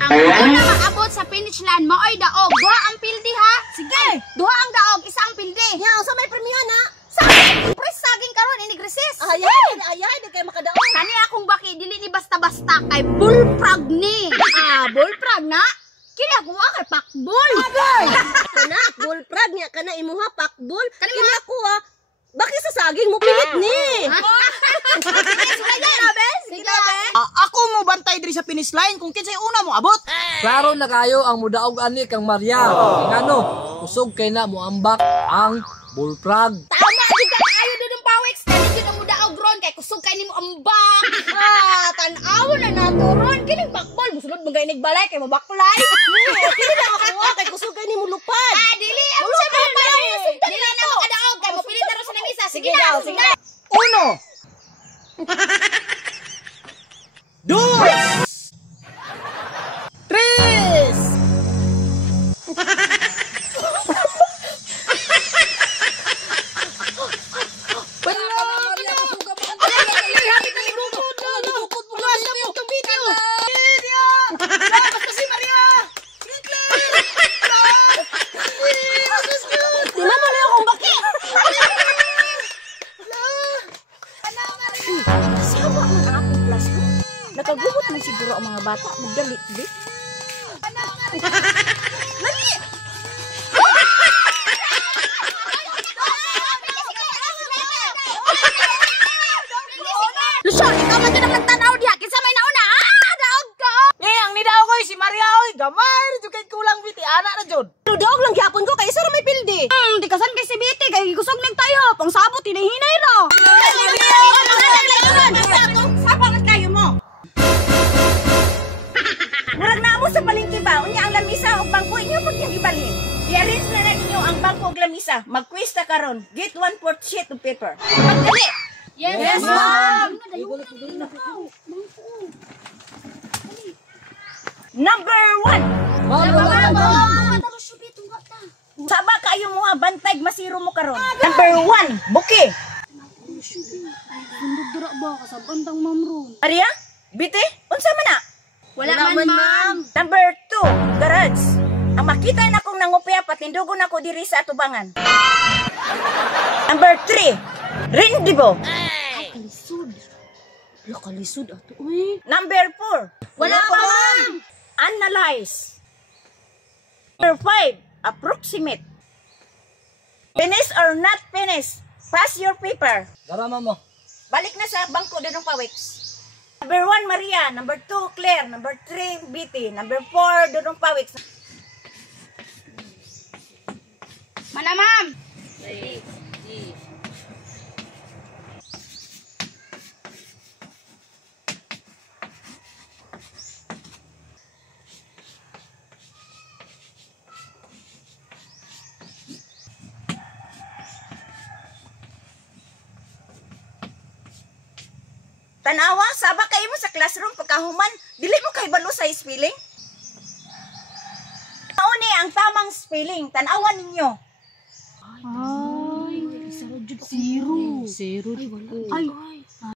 Ang una maabot sa finish line mo ay daog. Duha ang pildi ha. Sige. Duha ang daog, isa ang pildi. Yaw, sa may premyo na. Saging, press saging karon inig resist. Ayay, di kayo makadaog. Kani akong baki dili ni basta-basta kay bullfrog ni. Bullfrog na. Kini ako kay pakbol. Kana, bullfrog niya, kana imuha, pakbol. Kani ako bakit sa saging mo pilit ni? Sige, Ako mo bantay diri sa finish line kung kinsay una mo abot. Klaro na kayo ang mudaog ani kang Maria. Ngano, kusog kay na moambak ang bullfrog. Tama di ka ayo dun ang pawex. Kani gyud ang mudaog ron kay kusog kay nimo ambak. Tan-aw na naturon kini pakbol musulod mo gay balay kay mabaklay. Kini na ako kay kusog kay nimo lupad. Dili ang sabay. Dili na makadaog kay mapilit na ron sa lamisa. Sige na, sige. Uno. Dos. Tres. Nakagumot na siguro ang mga bata. Magdalit, di? Lusyon, ikaw man dyan ang nagtanaw diha. Kinsa may nauna, daog ka! Ang nidaw ko si Maria oy, gamay ra jud kay kulang biti anak na jud. Daog lang gyapon ko kay isa ra may pildi. Di kasan kay si Biti, kay kusog lang tayo. Pang sabot, hinahinay ra. Sabangan kayo mo. Murag na mo sa palengke ba? Unya ang lamisa ug bangko inyo pag yung ibalhin. I-arrange na ninyo ang bangko ug lamisa. Mag-quiz ta karon. Get 1/4 sheet of paper. Magdali. Yes, ma'am. Number 1. Saba kayo mo bantay masiro mo karon. Number 1, buki. Dura ba ka sa bandang mamro? Maria, Biti, unsa man na? Wala man, ma'am. Number 2, garage. Ang makita na kong nangupya patindugon ako diri sa atubangan. Number 3, Rindibo. Kalisod. Wala kalisod ato. Uy. Number 4, Wala pa, ma'am. Analyze. Number 5, approximate. Finish or not finish? Pass your paper. Darama mo. Balik na sa bangko din ng pawiks. Number 1, Maria. Number 2, Claire. Number 3, Biti. Number 4, Dudong Pawiks. Mana, ma'am? Tanawa, saba kayo mo sa classroom pagkahuman, dili mo kay balo sa spelling? Nauni ang tamang spelling, tanawan ninyo. Ay, zero. Ay, wala. Ay,